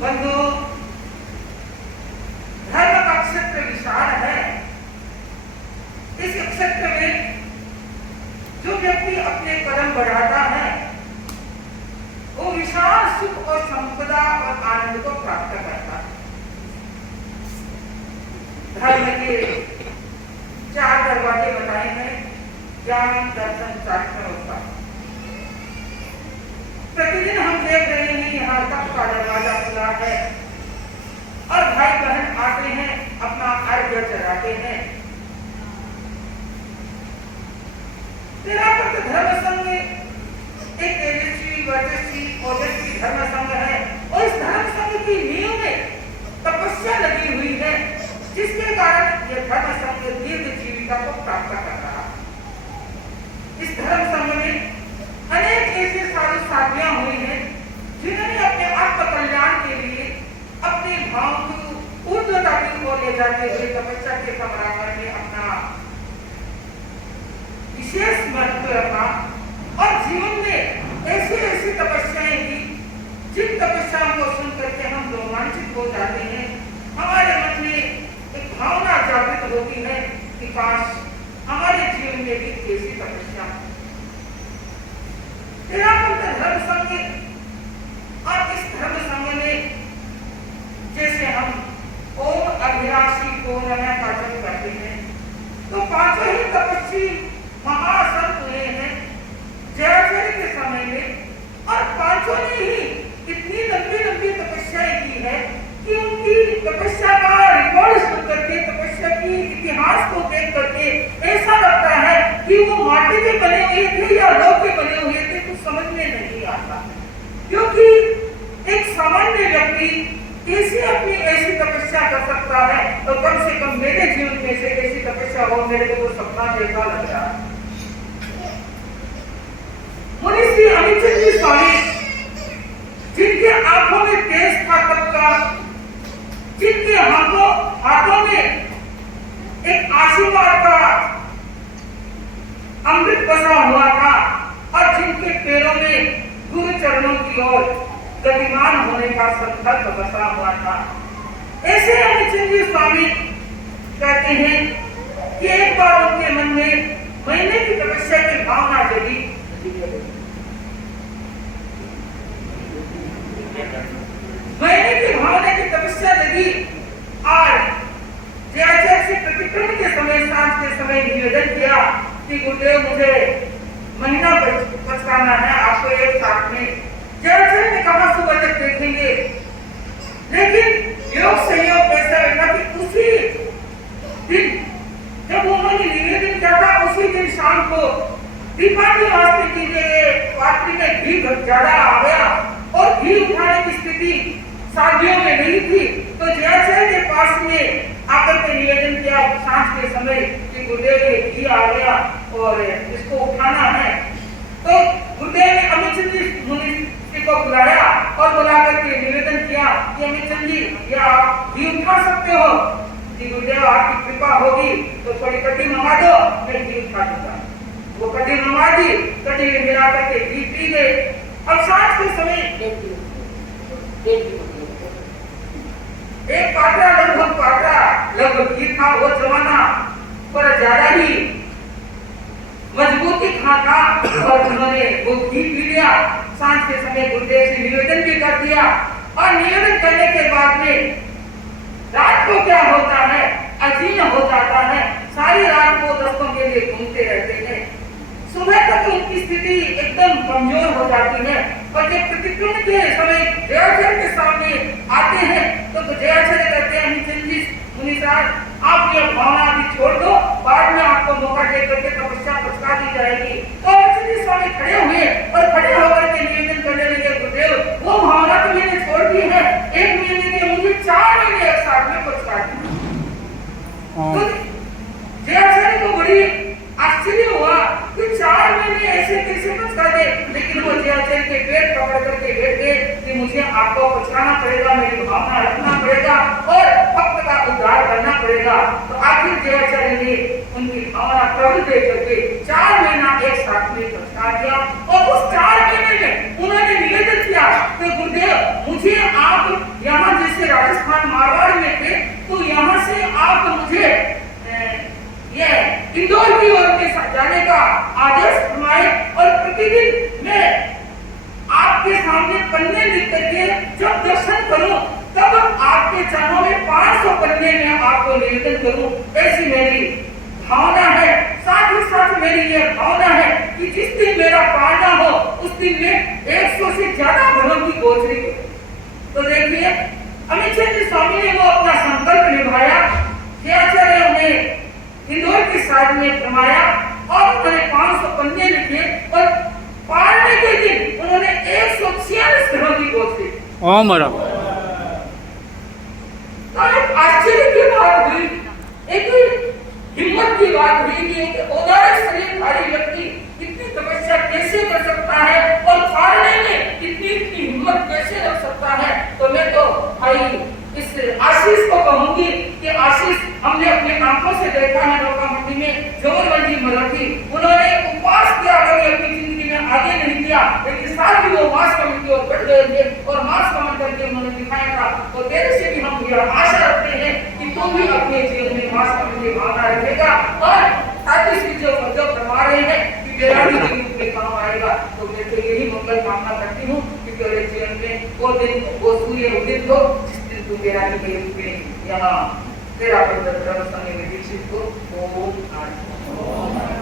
बंधु, धर्म का क्षेत्र विशाल है। इस क्षेत्र में जो व्यक्ति अपने कदम बढ़ाता है वो विशाल सुख और संपदा और आनंद को प्राप्त करता है। धर्म के 4 दरवाजे बताए हैं, ज्ञान, दर्शन, शास्त्र और शास्त्र। प्रतिदिन हम देख रहे हैं यहाँ तक का दरवाजा खुला है और भाई बहन आते हैं, अपना अर्घ्य चढ़ाते हैं। तेरापंथ धर्म संघ एक तेजस्वी, वर्चस्वी, ओजस्वी धर्म संघ है और इस धर्म संघ की नींव में तपस्या लगी हुई है, जिसके कारण यह धर्म संघ दीर्घ जीविका को प्राप्त कर रहा है। इस धर्म संघ में अनेक ऐसे साधु साधियां हुई हैं जिन्होंने अपने आत्म कल्याण के लिए अपने भाव को ऊर्ध्वता की ओर ले जाते हुए तपस्या के परामर्श में अपना विशेष महत्व रखा और जीवन में ऐसी ऐसी तपस्याएं की जिन तपस्याओं को सुन करके हम रोमांचित हो जाते हैं। हमारे मन में एक भावना जागृत होती है कि काश हमारे जीवन में भी ऐसी तपस्या। तेरापंथ धर्म संघ और इस धर्म संघ में जैसे हम ओम अभिलाषी को नया का जप करते हैं तो 5 ही तपस्वी महासंत हुए हैं जयाचर्य के समय में और 5 ने ही इतनी लंबी लंबी तपस्याएं की है कि उनकी तपस्या का रिकॉर्ड सुन करके, तपस्या की इतिहास को देख करके ऐसा लगता है कि वो माटी के बने हुए थे या लोह के बने हुए थे, कुछ समझ में नहीं आता। क्योंकि एक सामान्य व्यक्ति कैसे अपनी ऐसी तपस्या कर सकता है, तो कम से कम मेरे जीवन में से ऐसी तपस्या हो, मेरे को वो सपना देखा लग रहा है। मुनि श्री अमितचंद जी स्वामी, जिनके आंखों में तेज था तप का, जिनके हाथों में एक आशीर्वाद का अमृत बसा हुआ था और जिनके पैरों में गुरु चरणों की ओर गतिमान होने का संकल्प बसा हुआ था, ऐसे अमितचंद जी स्वामी कहते हैं कि एक बार उनके मन में महीने की तपस्या की भावना जगी। महीने की भावना की तपस्या लगी और जयाचर्य से प्रतिक्रमण के समय, सांझ के समय निवेदन किया कि गुरुदेव मुझे महीना पचकाना है, आपको एक साथ में। जयाचर्य ने कहा सुबह तक देखेंगे, लेकिन योग संयोग ऐसा था कि उसी दिन जब उन्होंने निवेदन किया था उसी दिन शाम को दीपावली वास्ते की गई पात्री में घी ज्यादा आ गया और घी उठाने की स्थिति साथियों में नहीं थी, तो जयाचर्य के पास में आकर के निवेदन किया सांझ के समय कि गुरुदेव ये घी आ गया और इसको उठाना है। तो गुरुदेव ने अमितचंद जी मुनि को बुलाया और बुला करके निवेदन किया कि अमितचंद जी क्या आप घी उठा सकते हो? कि गुरुदेव आपकी कृपा होगी तो थोड़ी कटी मंगा दो, मैं घी उठा दूंगा। वो कटी मंगा दी, कटी में मिला करके घी पी गए। अब सांझ के समय एक पात्रा लगभग घी था, वो जमाना पर ज्यादा ही मजबूती था और उन्होंने वो घी पी लिया। सांझ के समय गुरुदेव से निवेदन भी कर दिया और निवेदन करने के बाद में रात को क्या होता है, अजीर्ण हो जाता है, सारी रात को दस्तों के लिए घूमते रहते हैं। सुबह तक उनकी स्थिति एकदम कमजोर हो जाती है और जब प्रतिक्रमण के समय जयाचर्य के सामने आते हैं तो जयाचर्य कहते हैं अमितचंद जी मुनि साहब आप ये भावना भी छोड़ दो, बाद में आपको मौका दे करके तपस्या पचका दी जाएगी। तो अमितचंद जी स्वामी खड़े हुए और खड़े होकर के निवेदन करने लगे, गुरुदेव वो भावना तो मैंने छोड़ दी है, 1 महीने के मुझे 4 महीने एक साथ में पचका दी। तो जयाचर्य को बड़ी आश्चर्य हुआ कि 4 महीने ऐसे कैसे पचका दे, लेकिन वो जयाचर्य के पेट पकड़ करके बैठ गए कि मुझे आपको पचकाना पड़ेगा, मेरी भावना रखना पड़ेगा और भक्त का उद्धार करना पड़ेगा। तो आखिर जयाचर्य ने उनकी भावना प्रबल दे करके 4 महीना एक साथ में पचका दिया और उस 4 महीने में उन्होंने निवेदन किया कि गुरुदेव मुझे आप यहाँ जैसे राजस्थान मारवाड़ में थे, तो यहाँ से आप मुझे ये इंदौर की ओर के जाने का आदेश फरमाए और प्रतिदिन मैं आपके सामने पन्ने लिख करके जब दर्शन करूं तब आपके चरणों में 500 पन्ने में आपको निवेदन करूं, ऐसी मेरी भावना है। साथ ही साथ मेरी ये भावना है कि जिस दिन मेरा पालना हो उस दिन में 100 से ज्यादा घरों की गोचरी करूं। तो देखिए अमित चंद्र स्वामी ने वो अपना संकल्प निभाया, आचार्य ने इंदौर की साइड में फरमाया और उन्होंने 500 पन्ने लिखे और पालने के दिन उन्होंने 146 घरों की गोचरी। ओम राम। एक आश्चर्य की बात हुई, एक हिम्मत की बात हुई कि एक उदार शरीरधारी व्यक्ति इतनी तपस्या कैसे कर सकता है और पालने में इतनी हिम्मत कैसे रख सकता है। तो मैं तो भाई इस आशीष को कहूंगी कि आशीष हमने अपने आंखों से देखा है नौका मंडी में जोरवल जी मराठी, उन्होंने उपवास किया, कभी अपनी जिंदगी में आगे नहीं किया, लेकिन साथ ही वो मास कमेटी की ओर बढ़ गए थे और मास कमेटी करके उन्होंने दिखाया था। तो तेरे से भी हम यह आशा रखते हैं कि तुम भी अपने जीवन में मास कमेटी भावना रखेगा और साथ ही जो फरमा रहे हैं कि मेरा भी जीवन में काम आएगा। तो मैं तो यही मंगल कामना करती हूँ कि तेरे जीवन में वो दिन वो सूर्य उदित हो जिस दिन तू मेरा ही रूप में यहाँ तेरा पवित्र धर्म संग में दीक्षित हो। ओम